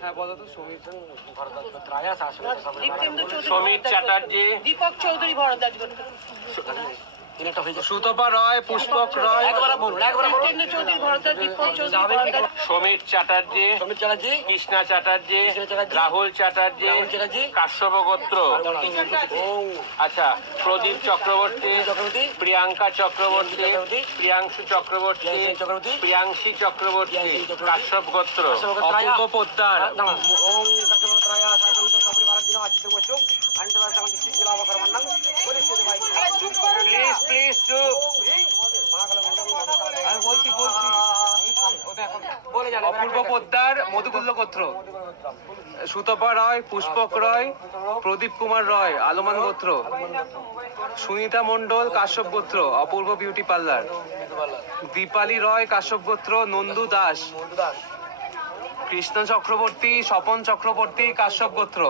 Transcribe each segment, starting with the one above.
হ্যাঁ বলো তো সমীর সমীর চ্যাটার্জি। দীপক চৌধুরী ভরদ্বাজ সুতপা রয় পুষ্পক রয়। দীপ্তেন্দু চৌধুরী ভরদ্বাজ দীপক চৌধুরী সমীর চ্যাটার্জি সমীর চ্যাটার্জি? কৃষ্ণা চ্যাটার্জি কৃষ্ণা রাহুল চ্যাটার্জি কাশ্যপ গোত্র ও। আচ্ছা প্রদীপ চক্রবর্তী চক্রবর্তী? প্রিয়াঙ্কা চক্রবর্তী প্রিয়াংশু চক্রবর্তী প্রিয়াংশু চক্রবর্তী, কাশ্যপ গোত্র। অপূর্ব পোদ্দার। আনন্দবাদ সামন্তি সিদ্ধিলাভকর্মণ্যং পরিস্থিতি ভাই প্লিজ প্লিজ চুপ। আমি বলছি অপূর্ব পোদ্দার মধুকুল্ল গোত্র। সুতপা রয় পুষ্পক রয় প্রদীপ কুমার রয় আলমান গোত্র। সুনিতা মণ্ডল কাশ্যপ গোত্র অপূর্ব বিউটি পার্লার। দীপালি রয় কাশ্যপ গোত্র নন্দু দাস দাস। কৃষ্ণ চক্রবর্তী স্বপন চক্রবর্তী কাশ্যপ গোত্র।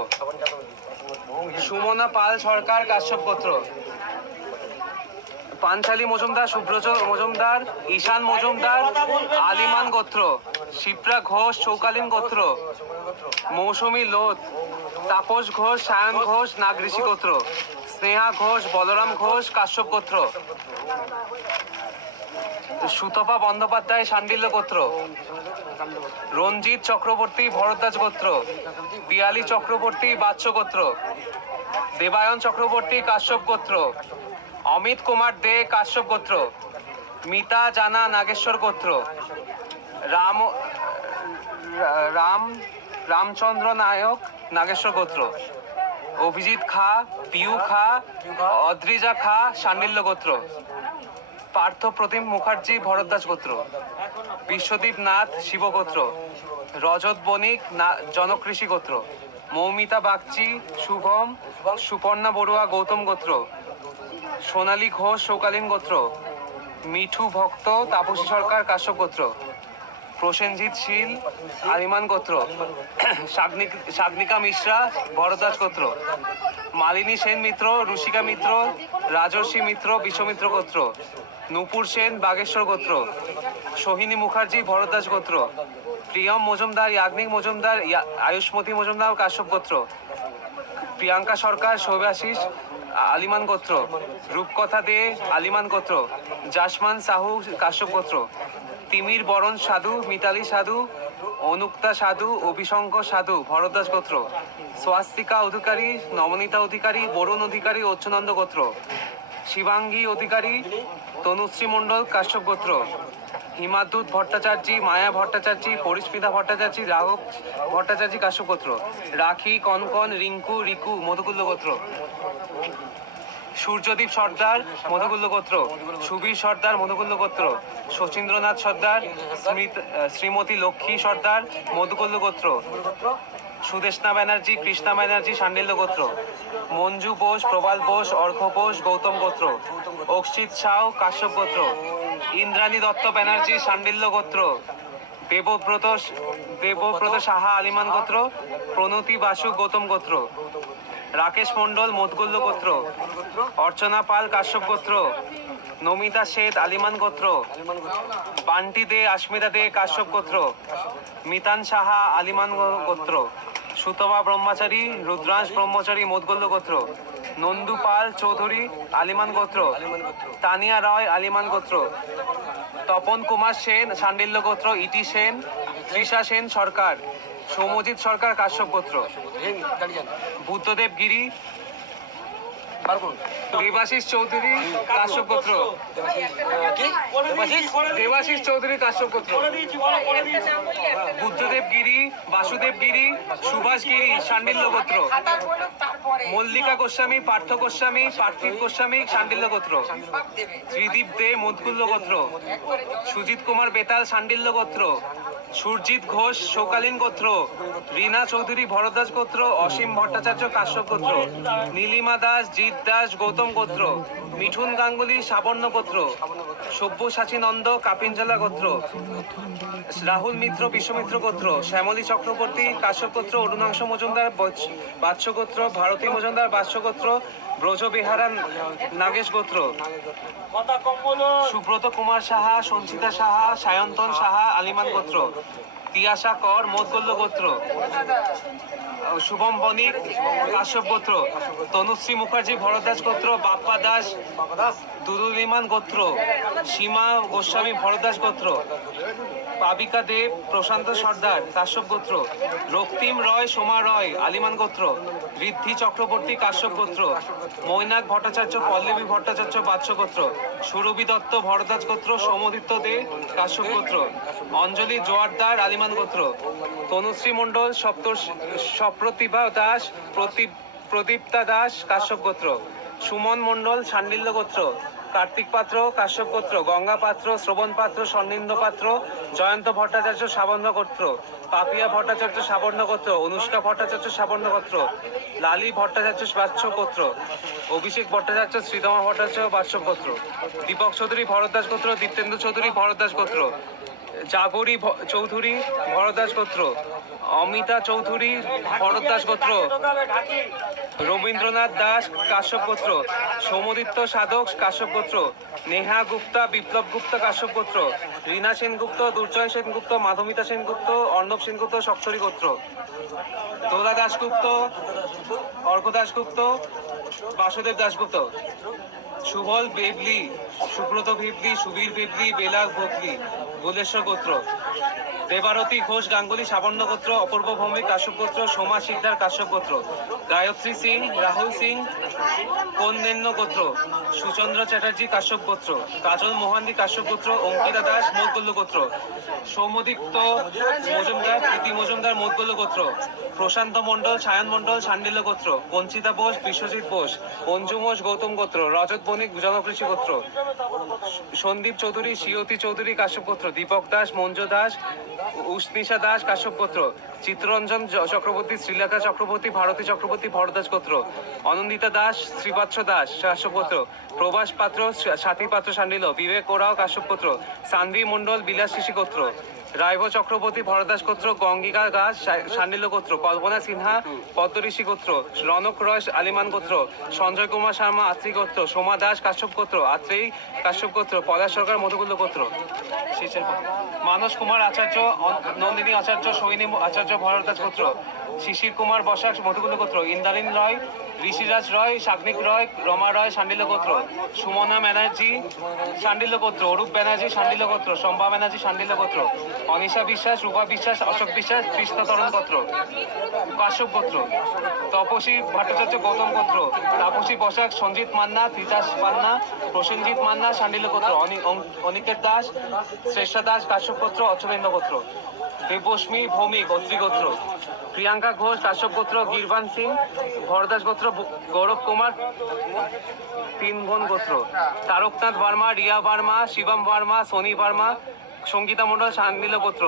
সুমনা পাল সরকার কাশ্যপ গোত্র। পাঞ্চালী মজুমদার সুব্রত মজুমদার, ঈশান মজুমদার, আলিমান গোত্র, শিপ্রা ঘোষ, চৌকালীন গোত্র, মৌসুমী লোধ, তাপস ঘোষ, সায়ন ঘোষ, নাগঋষি গোত্র, স্নেহা ঘোষ, বলরাম ঘোষ, কাশ্যপ গোত্র, সুতপা বন্দ্যোপাধ্যায় শান্ডিল্য গোত্র, রঞ্জিত চক্রবর্তী, ভরদ্বাজ গোত্র পিয়ালি চক্রবর্তী, বাচ্চ গোত্র, দেবায়ন চক্রবর্তী, কাশ্যপ গোত্র অমিত কুমার দে কাশ্যপ গোত্র, মিতা জানা নাগেশ্বর গোত্র, রাম রাম, রামচন্দ্র নায়ক নাগেশ্বর গোত্র, অভিজিৎ খা, পিউ খা, অদ্রিজা খা শান্ডিল্য গোত্র, পার্থ প্রতিম মুখার্জি ভরদ্বাজ গোত্র, বিশ্বদীপ নাথ শিবগোত্র রজত বণিক জনকৃষি গোত্র, মৌমিতা বাগচি, শুভম, সুপর্ণা বড়ুয়া গৌতম গোত্র সোনালী ঘোষ শৌকালীন গোত্র, মিঠু ভক্ত, তাপসী সরকার, কাশ্যপ গোত্র, প্রসেনজিৎ শীল, আলিমান গোত্র শাগনিকা মিশ্রা, ভরদ্বাজ গোত্র, মালিনী সেন মিত্র রুষিকা মিত্র, রাজর্ষি মিত্র, বিশ্বমিত্র গোত্র, নূপুর সেন, বাগেশ্বর গোত্র, সোহিনী মুখার্জি, ভরদ্বাজ গোত্র, প্রিয়ম মজুমদার, ইয়াগ্নিক মজুমদার আয়ুষ্মতী মজুমদার, কাশ্যপ গোত্র, প্রিয়াঙ্কা সরকার, শৈবাশিস আলিমান গোত্র রূপকথা দে আলিমান গোত্র, জাসমান সাহু কাশ্যপ গোত্র, তিমির বরণ সাধু, মিতালি সাধু, অনুক্তা সাধু অভিশঙ্কর সাধু ভরদাস গোত্র, স্বাস্তিকা অধিকারী নবনীতা অধিকারী, বরুণ অধিকারী অচ্যুনন্দ গোত্র, শিবাঙ্গী অধিকারী, তনুশ্রী মণ্ডল কাশ্যপ গোত্র হিমাদ্যুৎ ভট্টাচার্যী, মায়া ভট্টাচার্যী, পরিস্মিতা ভট্টাচার্যী, রাঘব ভট্টাচার্যী কাশ্যপ গোত্র, রাখি, কনকন, রিঙ্কু, রিকু, মধুকুল্ল গোত্র। সূর্যদীপ সর্দার, মধুকুল্ল গোত্র। সুবীর সর্দার, মধুকুল্ল গোত্র। শচীন্দ্রনাথ সর্দার, স্মৃত শ্রীমতী লক্ষ্মী সর্দার, মধুকুল্ল গোত্র। সুদেশনা ব্যানার্জি, কৃষ্ণা ব্যানার্জি শান্ডিল্য গোত্র। মঞ্জু বোস, প্রবাল বোস, অর্ঘ বোস, গৌতম গোত্র। অক্ষিত সাউ, কাশ্যপ গোত্র। ইন্দ্রাণী দত্ত ব্যানার্জি শান্ডিল্য গোত্র। দেবব্রত দেবব্রত সাহা আলিমান গোত্র। প্রণতি বাসু, গৌতম গোত্র। রাকেশ মণ্ডল মোদগুল্ল গোত্র, অর্চনা পাল, কাশ্যপ গোত্র, নমিতা শেঠ, আলিমান গোত্র, বান্টি দে আস্মিতা দে, কাশ্যপ গোত্র, মিতান সাহা, আলিমান গোত্র সুতমা ব্রহ্মচারী, রুদ্রাংশ ব্রহ্মচারী, মোদগল্য গোত্র, নন্দু পাল চৌধুরী, আলিমান গোত্র, তানিয়া রয়, আলিমান গোত্র, তপন কুমার সেন শান্ডিল্য গোত্র, ইটি সেন, তৃষা সেন সরকার। সৌমজিৎ সরকার কাশ্যপ গোত্র বুদ্ধদেব গিরি দেবাশিস চৌধুরী দেবাশিস চৌধুরী বুদ্ধদেব গিরি, বাসুদেব গিরি, সুভাষ গিরি শান্ডিল্য গোত্র। মল্লিকা গোস্বামী, পার্থ গোস্বামী, পার্থিব গোস্বামী শান্ডিল্য গোত্র। ত্রিদীপ দে মুদকুল্ল গোত্র। সুজিত কুমার বেতাল শান্ডিল্য গোত্র। সুরজিৎ ঘোষ শোকালীন গোত্র। রীনা চৌধুরী, ভরদ্বাজ গোত্র। অসীম ভট্টাচার্য, কাশ্যপ গোত্র। নীলিমা দাস জিৎ দাস, গৌতম গোত্র, মিঠুন গাঙ্গুলি, সাবর্ণ গোত্র, সব্যসাচী নন্দ কাপিঞ্জলা গোত্র, রাহুল মিত্র, বিশ্বমিত্র গোত্র, শ্যামলী চক্রবর্তী, কাশ্যপ গোত্র, অরুণাংশ মজুমদার বাৎস গোত্র, ভারতী মজুমদার বাৎস গোত্র, ব্রজ বেহারা, নাগেশ গোত্র, সুব্রত কুমার সাহা, সঞ্চিতা সাহা, সায়ন্তন সাহা, আলিমান গোত্র তিয়াশা কর মোদগল্য গোত্র শুভম বণিক কাশ্যপ গোত্র। তনুশ্রী মুখার্জি ভরদাস গোত্র বাপ্পা দাস দুদুল ইমান গোত্র। সীমা গোস্বামী ভরদাস গোত্র। পাবিকা দেব, প্রশান্ত সর্দার, কাশ্যপ গোত্র, রক্তিম রয়, সোমা রয়, আলিমান গোত্র, ঋদ্ধি চক্রবর্তী, কাশ্যপ গোত্র, মৈনাক ভট্টাচার্য, পল্লবী ভট্টাচার্য, বাচ্চ গোত্র, সুরভি দত্ত ভরদ্বাজ গোত্র সমদিত্য দে, কাশ্যপ গোত্র, অঞ্জলি জোয়ারদার, আলিমান গোত্র, তনুশ্রী মণ্ডল সপ্ত সপ্রতিভা দাস, প্রতি- প্রদীপ্তা দাস, কাশ্যপ গোত্র, সুমন মণ্ডল সান্ডিল্য গোত্র কার্তিক পাত্র, কাশ্যপ গোত্র গঙ্গা পাত্র, শ্রবণ পাত্র, সন্নিন্দ পাত্র, জয়ন্ত ভট্টাচার্য, সাবর্ণ গোত্র, পাপিয়া ভট্টাচার্য, সাবর্ণ গোত্র, অনুষ্কা ভট্টাচার্য, সাবর্ণ গোত্র, লালি ভট্টাচার্য, বাচ্চ গোত্র, অভিষেক ভট্টাচার্য, শ্রীতমা ভট্টাচার্য গোত্র, দীপক চৌধুরী ভরদ্বাস গোত্র দীপ্তেন্দু চৌধুরী ভরদ্বাস গোত্র জাগরী চৌধুরী, ভরদ্বাজ গোত্র, অমিতা চৌধুরী, ভরদ্বাজ গোত্র, রবীন্দ্রনাথ দাস, কাশ্যপ গোত্র সৌমদিত্য সাধক, কাশ্যপ গোত্র, নেহা গুপ্তা, বিপ্লব গুপ্তা, কাশ্যপ গোত্র, রীনা সেনগুপ্ত, দুর্জয় সেনগুপ্ত, মাধমিতা সেনগুপ্ত, অর্ণব সেনগুপ্ত, সপ্তরী গোত্র। দোলা দাশগুপ্ত অর্ঘ দাশগুপ্ত, বাসুদেব দাশগুপ্ত। সুবল বেবলি, সুব্রত বেবলি, সুবীর বেবলি বেলা ভোগলি গোলেশ্বর গোত্র। দেবারতী ঘোষ, গাঙ্গুলি, সাবর্ণ গোত্র, অপূর্ব ভৌমিক কাশ্যপ গোত্র, সোমা শিকদার কাশ্যপ গোত্র, গায়ত্রী সিং, রাহুল সিং কন্যেন্য গোত্র, সুচন্দ্র চ্যাটার্জি কাশ্যপ গোত্র, কাজল মোহান্দি কাশ্যপ গোত্র, অঙ্কিতা দাস মোদগল্য গোত্র, সৌমদীপ্ত মজুমদার প্রীতি মজুমদার মোদগল্য গোত্র, প্রশান্ত মণ্ডল, সায়ন মণ্ডল, সান্ডিল্য গোত্র, বঞ্চিতা বোস, বিশ্বজিৎ বোস, অঞ্জু ঘোষ গৌতম গোত্র, রজত বণিক জনকৃষি গোত্র, সন্দীপ চৌধুরী শিয়তি চৌধুরী কাশ্যপ গোত্র, দীপক দাস, মঞ্জু দাস উষ্ণিশা দাস, কাশ্যপ গোত্র চিত্তরঞ্জন চক্রবর্তী শ্রীলেখা চক্রবর্তী, ভারতী চক্রবর্তী ভরদাস গোত্র। অনন্দিতা দাস, শ্রীবাৎস দাস, কাশ্যপ গোত্র প্রভাস পাত্র সাথী পাত্র সান্ডিল বিবেক ওরাও কাশ্যপ গোত্র সান্ভি মণ্ডল, বিলাস শিশি গোত্র। রাইভ চক্রবর্তী ভরদাস গোত্র, গঙ্গিকা দাস, সা- সান্ডিল্য গোত্র। কল্পনা সিনহা পদ্মঋষি গোত্র। রনক রয় আলিমান গোত্র। সঞ্জয় কুমার শর্মা, আত্রি গোত্র। সোমা দাস, কাশ্যপ গোত্র। আত্রেয়ী, কাশ্যপ গোত্র। পলাশ সরকার মধুকুল্ল গোত্র। মানস কুমার আচার্য নন্দিনী আচার্য সৈনী আচার্য ভরদাস গোত্র, শিশির কুমার বসাক মধুকুল্ল গোত্র, ইন্দারিন রয়, ঋষিরাজ রয় শাগ্নিক রয়, রমা রয়, সান্ডিল্য গোত্র, সুমনা ব্যানার্জি, সান্ডিল্য গোত্র, অরূপ ব্যানার্জি, সান্ডিল্য গোত্র, শম্ভা ব্যানার্জি, সান্ডিল্য গোত্র, অনিশা বিশ্বাস, রূপা বিশ্বাস, অশোক বিশ্বাস, কৃষ্ণ তরণ গোত্র, কাশ্যপ গোত্র তপসী ভট্টাচার্য গৌতম গোত্র, তাপসী বসাক, সঞ্জিত মান্না, তিতাস মান্না, প্রসেনজিৎ মান্না, সান্ডিল্য গোত্র, অনি- অং- অনিকেত দাস, শ্রেষ্ঠা দাস, কাশ্যপ গোত্র অচলেন্দ্র গোত্র। দেবস্মী ভৌমিক অত্রি গোত্র প্রিয়াঙ্কা ঘোষ কাশ্যপ গোত্র, গিরবান সিং, ভরদাস গোত্র গৌরব কুমার তিনগণ গোত্র। তারকনাথ বর্মা, রিয়া বর্মা, শিবম বর্মা, সোনি বর্মা, সঙ্গীতা মণ্ডল সান্ডিল গোত্র।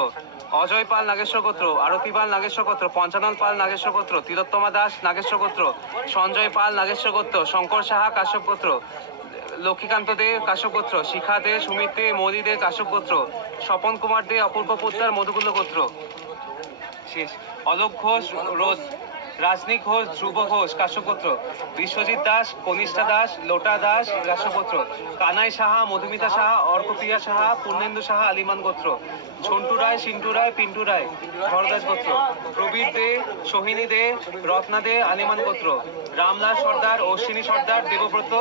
অজয় পাল, নাগেশ্বর গোত্র। আরতি পাল, নাগেশ্বর গোত্র। পঞ্চানন পাল, নাগেশ্বর গোত্র। তিলোত্তমা দাস, নাগেশ্বর গোত্র। সঞ্জয় পাল, নাগেশ্বর গোত্র। শঙ্কর সাহা, কাশ্যপ গোত্র। লক্ষ্মীকান্ত দে কাশ্যপ গোত্র শিখা দে, সুমিত দে মৌলি দে কাশ্যপ গোত্র স্বপন কুমার দে, অপূর্ব পোদ্দার মধুকুল্য গোত্র। শেষ। অলোক ঘোষ, রোজ। রাজনী ঘোষ ধ্রুব ঘোষ কাশ্যপত্র। বিশ্বজিৎ দাস কনিষ্ঠা দাস লোটা দাস কাশ্যপত্র। কানাই সাহা মধুমিতা সাহা অর্কপ্রিয়া সাহা পূর্ণেন্দু সাহা আলিমান গোত্র। ঝন্টু রায় সিন্টু রায় পিন্টু রায় ভরদাস গোত্র। প্রবীর দে সোহিনী দে রত্না দে আলিমান গোত্র। রামলাল সর্দার অশ্বিনী সর্দার দেবব্রত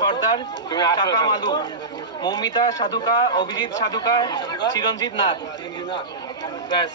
সর্দার এখানে। মালু। মৌমিতা সাধুকা অভিজিৎ সাধুকা চিরঞ্জিত নাথ। ব্যাস